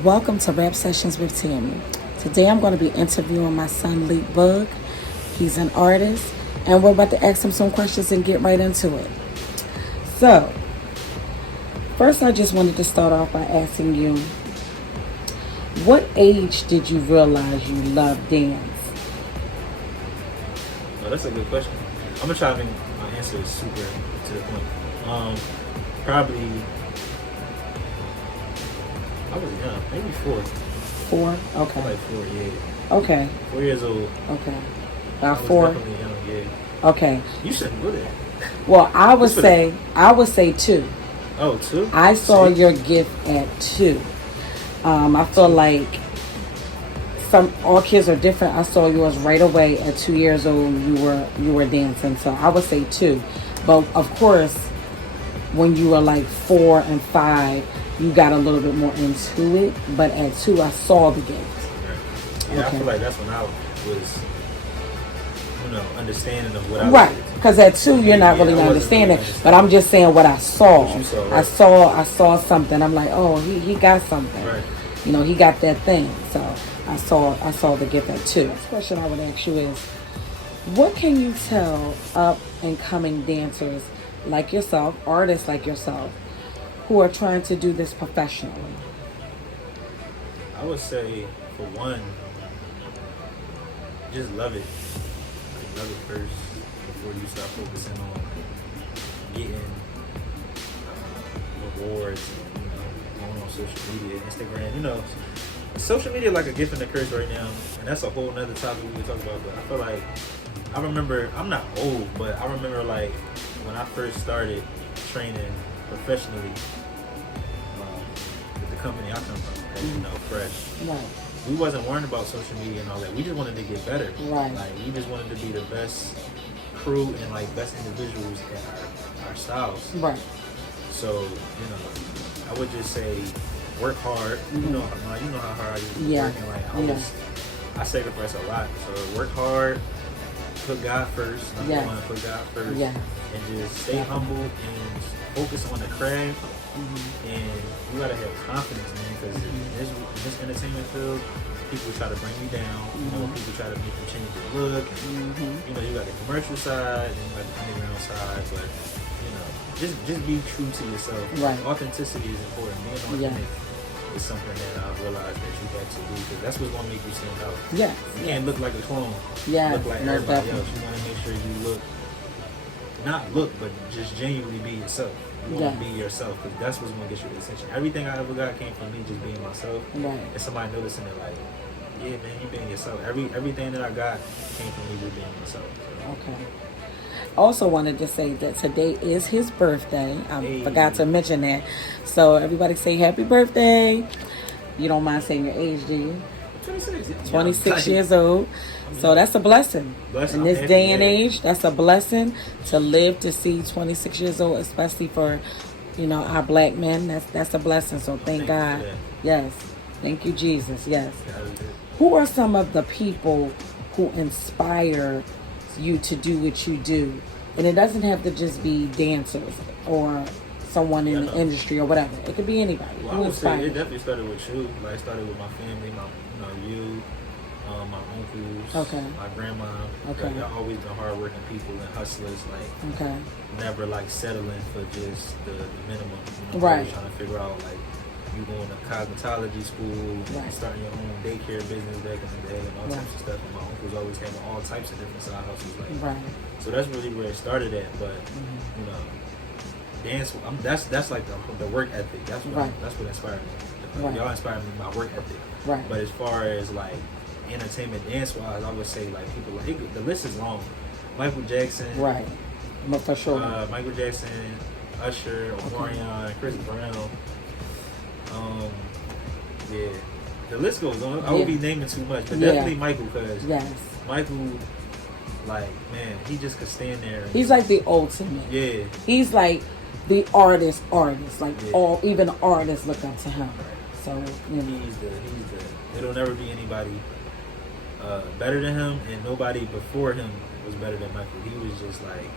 Welcome to Rap Sessions with Tammy. Today I'm going to be interviewing my son Leekboog. He's an artist, and we're about to ask him some questions and get right into it. So, first I just wanted to start off by asking you, what age did you realize you loved dance? Well, that's a good question. I'm gonna try to make my answer super to the point. Probably I was young, maybe 4. 4? Okay. Like 4, yeah. Okay. 4 years old. Okay. I About was 4? definitely young, yeah. Okay. You shouldn't go there. Well, I would say 2. Oh, 2? I saw See? your gift at 2. I feel like all kids are different. I saw yours right away at 2 years old. You were dancing, so I would say 2. But of course, when you were like 4 and 5, you got a little bit more into it. But at 2, I saw the gift. Right. Yeah, Okay. I feel like that's when I was, understanding of what I was. Right, because at 2 you're not really I wasn't understanding. really But I'm just saying what I saw. What you saw, right. I saw something. I'm like, oh, he got something. Right. He got that thing. So I saw the gift at 2. Next question I would ask you is, what can you tell up and coming dancers like yourself, artists like yourself, who are trying to do this professionally? I would say, for one, just love it. Like, love it first before you start focusing on getting rewards and, going on social media, Instagram. Social media like a gift and a curse right now, and that's a whole nother topic we can talk about. But I feel like I remember, I'm not old, but I remember like when I first started training professionally with the company I come from, as Fresh. Right. We wasn't worrying about social media and all that. We just wanted to get better. Right. Like, we just wanted to be the best crew and like best individuals at our styles. Right. So, I would just say work hard. Mm-hmm. You know how hard I used to be Yeah. working. Like I sacrifice a lot. So work hard, put God first. Number Yes. one, put God first. Yeah. And just stay humble and focus on the craft. Mm-hmm. And you gotta have confidence, man, because in this entertainment field, people try to bring you down. People try to make you change your look. Mm-hmm. You got the commercial side and you got the underground side, but just be true to yourself. Right. Authenticity is important. Being authentic is something that I've realized that you have to do, because that's what's gonna make you stand out. Yeah. You can't look like a clone. Yeah. Look like Most everybody definitely. else. You want to make sure you but just genuinely be yourself. You want to be yourself, because that's what's going to get you the attention. Everything I ever got came from me just being myself. Right. And somebody noticing it like, yeah, man, you being yourself. Everything that I got came from me just being myself. So. Okay. Also wanted to say that today is his birthday. I forgot to mention that. So everybody say happy birthday. You don't mind saying your age, do you? 26. 26 years old. So that's a blessing. In this day and age, that's a blessing to live to see 26 years old, especially for, our black men. That's a blessing. So thank God. Yes. Thank you, Jesus. Yes. Who are some of the people who inspire you to do what you do? And it doesn't have to just be dancers or someone in the industry or whatever. It could be anybody. Well, I would say it definitely started with you. Like, it started with my family, you, my uncles, my grandma. Okay. Y'all always been hardworking people and hustlers. Like, never like settling for just the minimum. Right. Always trying to figure out like you going to cosmetology school, starting your own daycare business back in the day, and all types of stuff. And my uncles always having all types of different side hustles. Like, so that's really where it started at. But dance. That's like the work ethic. That's what inspired me. Y'all inspired me by work ethic. Right. But as far as like entertainment dance wise, I would say like people like the list is long. Michael Jackson. Right. But for sure. Michael Jackson, Usher, Omarion, Chris Brown. Yeah. The list goes on. I would be naming too much, but definitely Michael, because Michael, like, man, he just could stand there. He's like the ultimate. Yeah. He's like the artist. Like even artists look up to him. Right. So he's the. There'll never be anybody better than him, and nobody before him was better than Michael. He was just like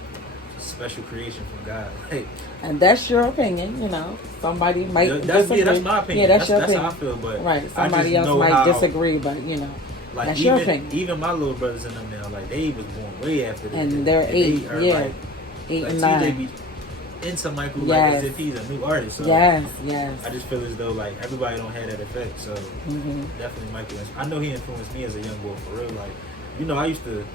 special creation from God. Like, and that's your opinion, you know. Somebody might disagree. That's my opinion. Yeah, that's your that's opinion. How I feel, but right. Somebody else know might how, disagree, but you know, like that's even, your opinion. Even my little brothers and them now, like they was born way after this, and they're 8, yeah, like, 8 like and TJ 9. be into Michael Yes. like as if he's a new artist. So yes. I just feel as though like everybody don't have that effect. So definitely Michael. I know he influenced me as a young boy for real. Like, you know, I used to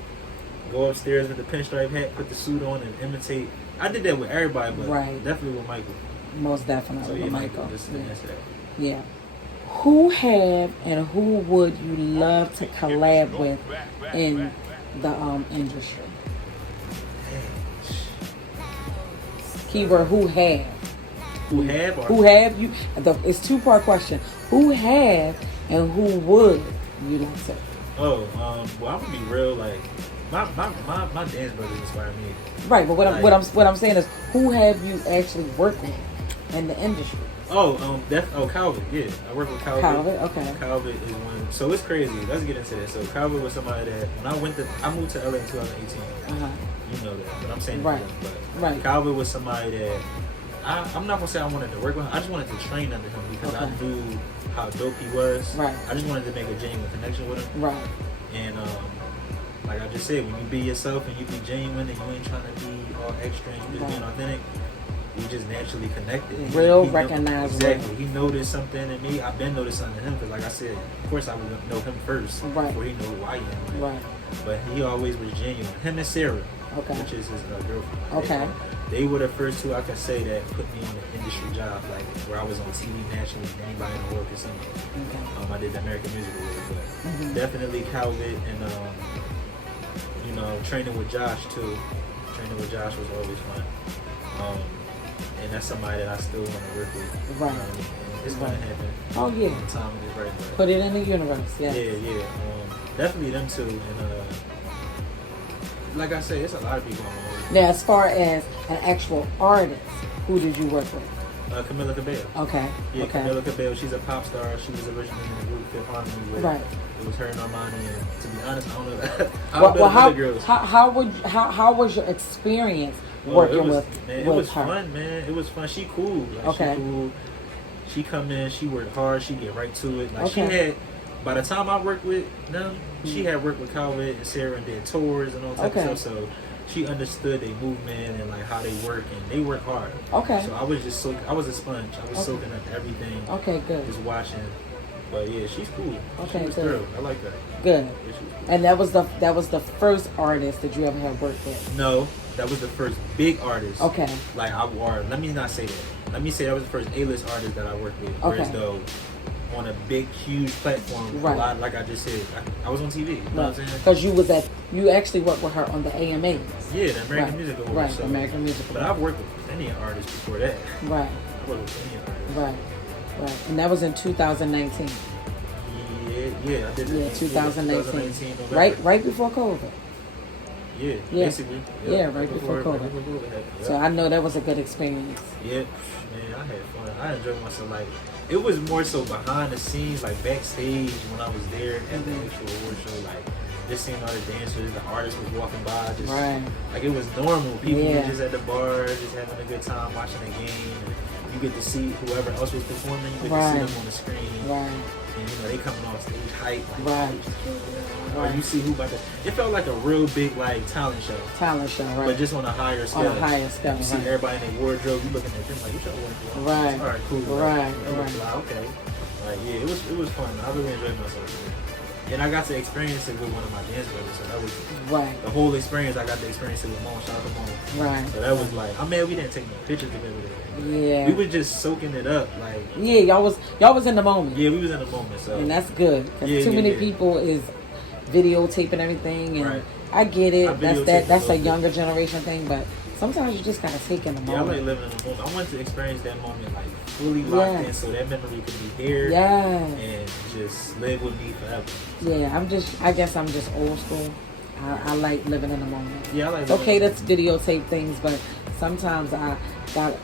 go upstairs with the pinstripe hat, put the suit on, and imitate. I did that with everybody, but definitely with Michael. Most definitely so, yeah, with Michael. Yeah. Who have and who would you love to collab with in the industry? Keyword who have. Who have? Or who have you? It's 2-part question. Who have and who would you like to? Oh, well, I'm gonna be real. Like, my dance brothers inspire me. Right, but what I'm saying is, who have you actually worked with in the industry? Calvin. Yeah, I work with Calvin. Calvin, okay. Calvin is one. So it's crazy. Let's get into that. So Calvin was somebody that when I moved to LA in 2018. You know that, but I'm saying right. Right. Calvin was somebody that I'm not gonna say I wanted to work with him. I just wanted to train under him because I knew how dope he was. Right. I just wanted to make a genuine connection with him. Right. And like I just said, when you be yourself and you be genuine and you ain't trying to be all extra and you just being authentic, we just naturally connected. Real recognizable. Exactly. He noticed something in me. I've been noticed something in him because, like I said, of course I would know him first before he knew who I am. Right. But he always was genuine. Him and Sarah, which is his girlfriend. Okay. They were the first two I can say that put me on the industry job, like where I was on TV nationally. Anybody in the world could see me. Okay. I did the American Music Awards, but definitely Calvin and you know, training with Josh too. Training with Josh was always fun. And that's somebody that I still want to work with. Right. It's going to happen. Oh, yeah. The time is right. But put it in the universe, yeah. Yeah. Definitely them two. And like I say, it's a lot of people on my way. Now, as far as an actual artist, who did you work with? Camila Cabello. Okay. Yeah, Camila Cabello. She's a pop star. She was originally in the group Fifth Harmony with. Right. It was her and Armani, and to be honest, I don't know that. How was your experience working with her? It was fun, man. It was fun. She cool. Like, she cool. She come in. She worked hard. She get right to it. Like she had. By the time I worked with them, she had worked with Calvin and Sarah and did tours and all type of stuff. So she understood their movement and like how they work, and they work hard. Okay. So I was just I was a sponge. I was soaking up everything. Okay, good. Just watching. But yeah, she's cool. Okay, she was good. I like that. Good. Yeah, cool. And that was the first artist that you ever had worked with? No, that was the first big artist. Okay. Like let me not say that. Let me say that was the first A-list artist that I worked with. Whereas though on a big, huge platform, a lot, like I just said, I was on TV. You know what I'm saying? Because you actually worked with her on the AMAs. Yeah, the American Music Awards. Right, so, American Music Awards. But I've worked with plenty of artists before that. Right. I worked with plenty of artists. Right. And that was in 2019. Yeah, I did that. Yeah, 2019. Right before COVID. Yeah, basically. Yeah, right before COVID. So I know that was a good experience. Yeah, man, I had fun. I enjoyed myself. Like, it was more so behind the scenes, like backstage when I was there at the actual award show. Like, just seeing all the dancers, the artists was walking by, just like it was normal. People were just at the bar, just having a good time watching the game. And you get to see whoever else was performing. You get to see them on the screen. Right. And you know they coming off stage hype. Like, or you see who about to. It felt like a real big like talent show. Right. But just on a higher scale. On a higher scale. You see everybody in their wardrobe. You looking at them like, what y'all wardrobe? Right. All right, cool. Right. Like, okay. Like, yeah, it was fun. I really enjoyed myself. And I got to experience it with one of my dance brothers, so that was the whole experience. I got to experience it with Mon. Shout out to Mon. Right. So that was like, we didn't take no pictures together. Yeah. We were just soaking it up, like. Yeah, y'all was in the moment. Yeah, we was in the moment, so. And that's good, because too many people is videotaping everything, and I get it. That's a younger generation thing, but sometimes you just gotta take in the moment. Yeah, I like living in the moment. I wanted to experience that moment like fully locked in, so that memory could be here. And just live with me forever. Yeah, I guess I'm just old school. I like living in the moment. Yeah, I like. It's okay to videotape things, but sometimes I gotta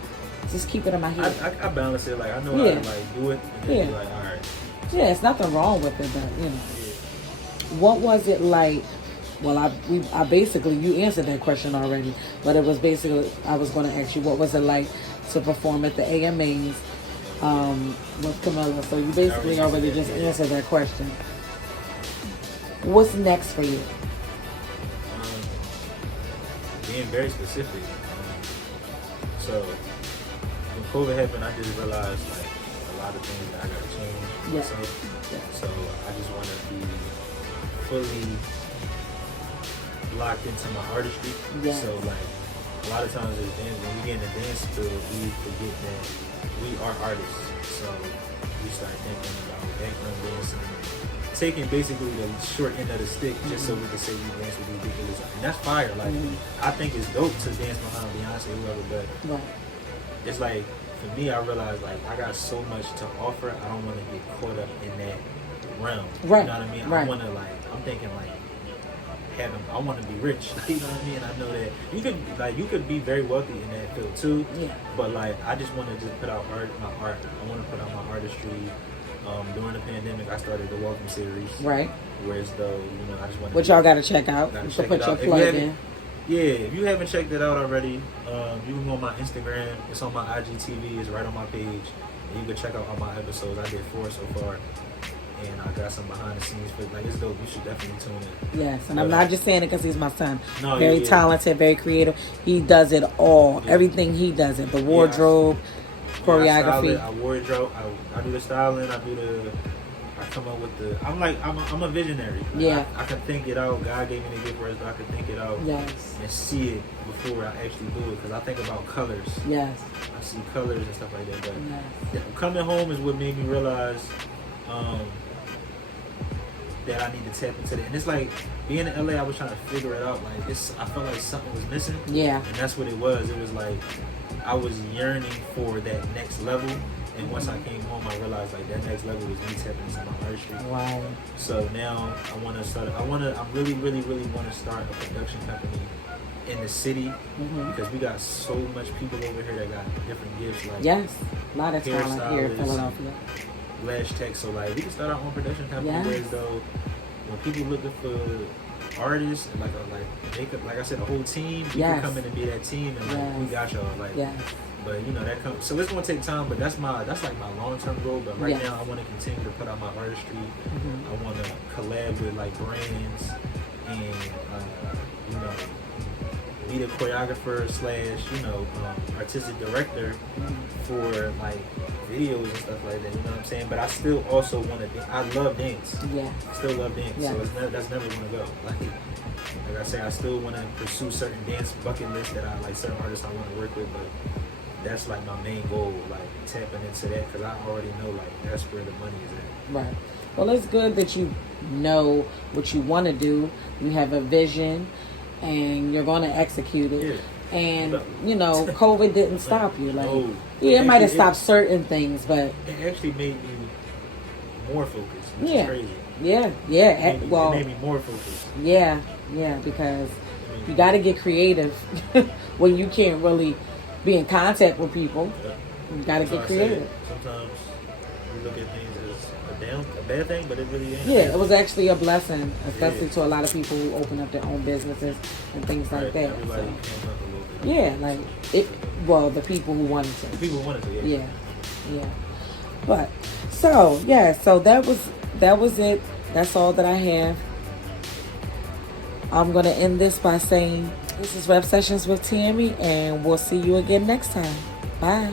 just keep it in my head. I balance it. Like I know how to like do it. And then be like, all right. Yeah, it's nothing wrong with it, but you know. What was it like Well, I basically, you answered that question already, but it was basically, I was going to ask you, what was it like to perform at the AMAs with Camilla? So you basically already just answered that question. What's next for you? Being very specific. So when COVID happened, I just realized like a lot of things that I got to change myself. So I just want to be fully locked into my artistry. So like a lot of times when we get in the dance field, we forget that we are artists. So we start thinking about background dancing, taking basically the short end of the stick just so we can say we dance with these ridiculous, and that's fire. Like I think it's dope to dance behind Beyonce, whoever, but it's like for me, I realized like I got so much to offer. I don't want to get caught up in that realm. You know what I mean? I want to I'm thinking like I want to be rich. You know what I mean? I know that you could be very wealthy in that field too. But like I just want to just put out my art. I want to put out my artistry. During the pandemic, I started the Welcome series. Whereas though, I just want to. Which y'all got to check out. You can put your plug in. Yeah, if you haven't checked it out already, you can go on my Instagram. It's on my IGTV. It's right on my page. And you can check out all my episodes. I did 4 so far. And I got some behind the scenes, but like it's dope. You should definitely tune in. Yes, and I'm not just saying it because he's my son. No, very talented, very creative. He does it all. Everything he does it. The wardrobe, choreography. I wardrobe. I do the styling. I come up with the. I'm a visionary. I can think it out. God gave me the gift where I can think it out. Yes. And see it before I actually do it, because I think about colors. Yes. I see colors and stuff like that. But coming home is what made me realize. That I need to tap into that. And it's like being in LA, I was trying to figure it out. Like I felt like something was missing. Yeah. And that's what it was. It was like I was yearning for that next level. And once I came home, I realized like that next level was me tapping into my artistry. Wow. So now I really, really, really want to start a production company in the city, because we got so much people over here that got different gifts. Like a lot of talent here in Philadelphia. Lash tech, so like we can start our own production company. Whereas though, when people looking for artists and like makeup, like I said, a whole team, you can come in and be that team, and like we got y'all. Like, but that comes. So it's gonna take time, but that's like my long term goal. But right now, I want to continue to put out my artistry. I want to collab with like brands and be the choreographer / artistic director for like videos and stuff like that. You know what I'm saying? But I still also want to. I love dance. Still love dance. So that's never gonna go. Like I say, I still want to pursue certain dance bucket lists that I like, certain artists I want to work with. But that's like my main goal, like tapping into that, because I already know like that's where the money is at. Right. Well, it's good that you know what you want to do. You have a vision, and you're going to execute it. And COVID didn't stop you. Like, it might have stopped certain things, but it actually made me more focused. Which is crazy. It made me more focused. Because you got to get creative when you can't really be in contact with people. You got to get creative. Sometimes you look at things as a bad thing, but it really ain't. It was actually a blessing, especially to a lot of people who open up their own businesses and things like that. Everybody came up a little bit. Like it. Well, the people who wanted to. The people who wanted to. Yeah. But so that was it. That's all that I have. I'm gonna end this by saying this is Rep Sessions with Tammy, and we'll see you again next time. Bye.